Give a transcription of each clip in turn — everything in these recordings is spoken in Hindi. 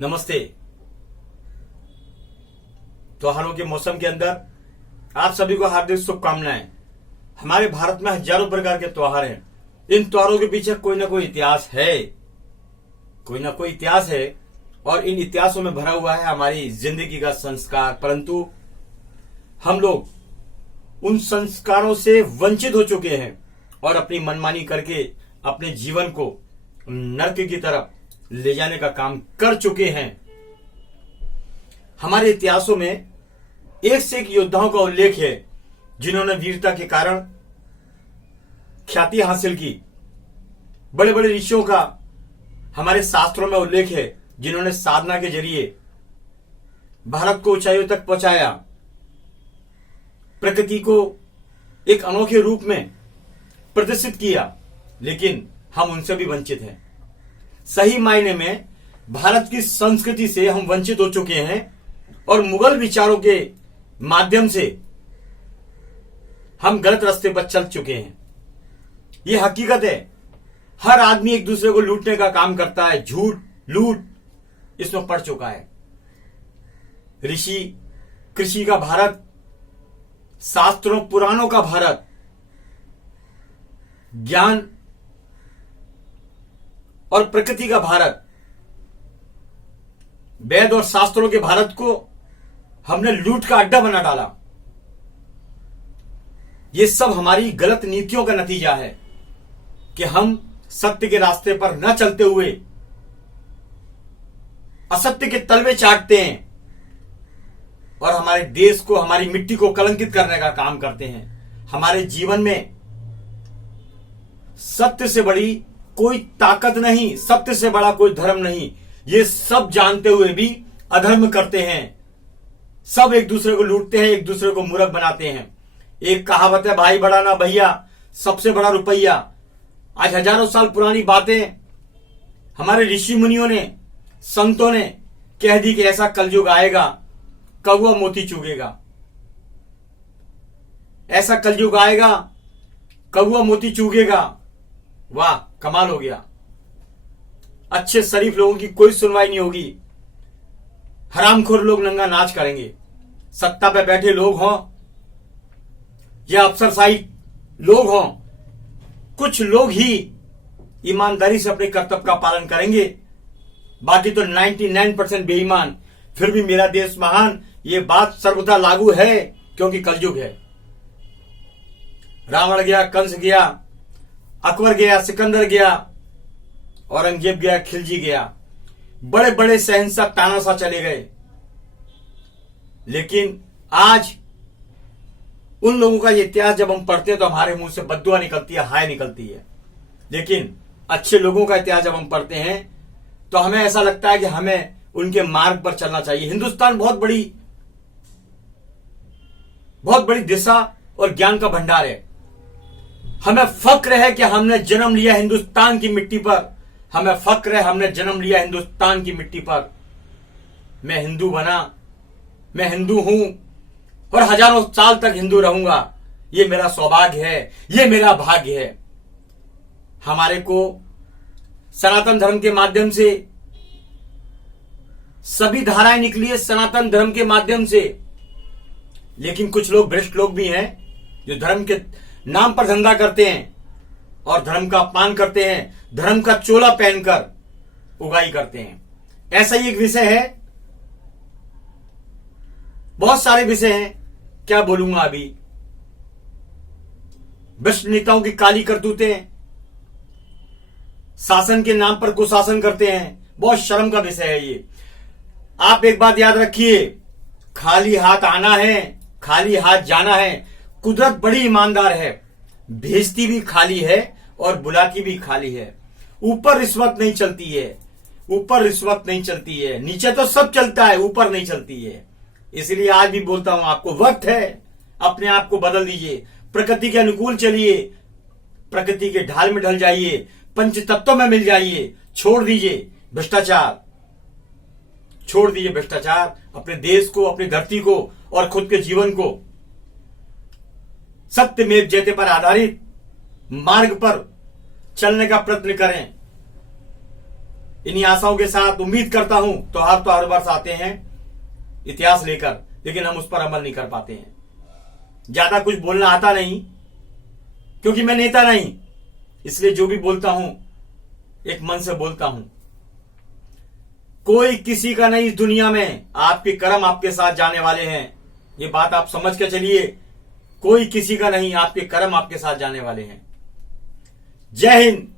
नमस्ते। त्योहारों के मौसम के अंदर आप सभी को हार्दिक शुभकामनाएं। हमारे भारत में हजारों प्रकार के त्योहार हैं। इन त्योहारों के पीछे कोई ना कोई इतिहास है, और इन इतिहासों में भरा हुआ है हमारी जिंदगी का संस्कार। परंतु हम लोग उन संस्कारों से वंचित हो चुके हैं और अपनी मनमानी करके अपने जीवन को नर्क की तरफ ले जाने का काम कर चुके हैं। हमारे इतिहासों में एक से एक योद्धाओं का उल्लेख है जिन्होंने वीरता के कारण ख्याति हासिल की। बड़े बड़े ऋषियों का हमारे शास्त्रों में उल्लेख है जिन्होंने साधना के जरिए भारत को ऊंचाइयों तक पहुंचाया, प्रकृति को एक अनोखे रूप में प्रदर्शित किया। लेकिन हम उनसे भी वंचित हैं। सही मायने में भारत की संस्कृति से हम वंचित हो चुके हैं और मुगल विचारों के माध्यम से हम गलत रास्ते पर चल चुके हैं। यह हकीकत है। हर आदमी एक दूसरे को लूटने का काम करता है। झूठ, लूट इसमें पड़ चुका है। ऋषि कृषि का भारत, शास्त्रों पुराणों का भारत, ज्ञान और प्रकृति का भारत, वेद और शास्त्रों के भारत को हमने लूट का अड्डा बना डाला। यह सब हमारी गलत नीतियों का नतीजा है कि हम सत्य के रास्ते पर न चलते हुए असत्य के तलवे चाटते हैं और हमारे देश को, हमारी मिट्टी को कलंकित करने का काम करते हैं। हमारे जीवन में सत्य से बड़ी कोई ताकत नहीं, सत्य से बड़ा कोई धर्म नहीं। ये सब जानते हुए भी अधर्म करते हैं। सब एक दूसरे को लूटते हैं, एक दूसरे को मूर्ख बनाते हैं। एक कहावत है, भाई बड़ा ना भैया, सबसे बड़ा रुपया। आज हजारों साल पुरानी बातें हमारे ऋषि मुनियों ने, संतों ने कह दी कि ऐसा कलयुग आएगा, कौवा मोती चुगेगा। ऐसा कलयुग आएगा, कौवा मोती चुगेगा। वाह, कमाल हो गया। अच्छे शरीफ लोगों की कोई सुनवाई नहीं होगी। हरामखोर लोग नंगा नाच करेंगे। सत्ता पे बैठे लोग हों या अफसरशाही लोग हों, कुछ लोग ही ईमानदारी से अपने कर्तव्य का पालन करेंगे, बाकी तो 99% बेईमान। फिर भी मेरा देश महान, ये बात सर्वथा लागू है क्योंकि कलयुग है। रावण गया, कंस गया, अकबर गया, सिकंदर गया, औरंगजेब गया, खिलजी गया, बड़े बड़े शहंशाह तानाशाह चले गए। लेकिन आज उन लोगों का इतिहास जब हम पढ़ते हैं तो हमारे मुंह से बद्दुआ निकलती है, हाय निकलती है। लेकिन अच्छे लोगों का इतिहास जब हम पढ़ते हैं तो हमें ऐसा लगता है कि हमें उनके मार्ग पर चलना चाहिए। हिंदुस्तान बहुत बड़ी दिशा और ज्ञान का भंडार है। हमें फक्र है कि हमने जन्म लिया हिंदुस्तान की मिट्टी पर। हमें फक्र है हमने जन्म लिया हिंदुस्तान की मिट्टी पर। मैं हिंदू बना, मैं हिंदू हूं और हजारों साल तक हिंदू रहूंगा। यह मेरा सौभाग्य है, यह मेरा भाग्य है। हमारे को सनातन धर्म के माध्यम से सभी धाराएं निकली है, सनातन धर्म के माध्यम से। लेकिन कुछ लोग भ्रष्ट लोग भी हैं जो धर्म के नाम पर धंधा करते हैं और धर्म का अपमान करते हैं, धर्म का चोला पहनकर उगाई करते हैं। ऐसा ही एक विषय है, बहुत सारे विषय हैं, क्या बोलूंगा अभी। भ्रष्ट नेताओं की काली करतूतें, शासन के नाम पर कुशासन करते हैं। बहुत शर्म का विषय है ये। आप एक बात याद रखिए, खाली हाथ आना है, खाली हाथ जाना है। कुदरत बड़ी ईमानदार है, भेजती भी खाली है और बुलाती भी खाली है। ऊपर रिश्वत नहीं चलती है, ऊपर रिश्वत नहीं चलती है। नीचे तो सब चलता है, ऊपर नहीं चलती है। इसलिए आज भी बोलता हूं, आपको वक्त है, अपने आप को बदल दीजिए, प्रकृति के अनुकूल चलिए, प्रकृति के ढाल में ढल जाइए, पंच तत्वों में मिल जाइए। छोड़ दीजिए भ्रष्टाचार, छोड़ दीजिए भ्रष्टाचार। अपने देश को, अपनी धरती को और खुद के जीवन को सत्यमेव जयते पर आधारित मार्ग पर चलने का प्रयत्न करें। इन्हीं आशाओं के साथ उम्मीद करता हूं त्योहार तो हर वर्ष आते हैं इतिहास लेकर, लेकिन हम उस पर अमल नहीं कर पाते हैं। ज्यादा कुछ बोलना आता नहीं, क्योंकि मैं नेता नहीं, इसलिए जो भी बोलता हूं एक मन से बोलता हूं। कोई किसी का नहीं इस दुनिया में, आपके कर्म आपके साथ जाने वाले हैं। ये बात आप समझ के चलिए, कोई किसी का नहीं, आपके कर्म आपके साथ जाने वाले हैं। जय हिंद।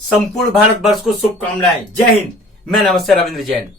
संपूर्ण भारतवर्ष को शुभकामनाएं। जय हिंद। मैं नमस्ते रविंद्र जैन।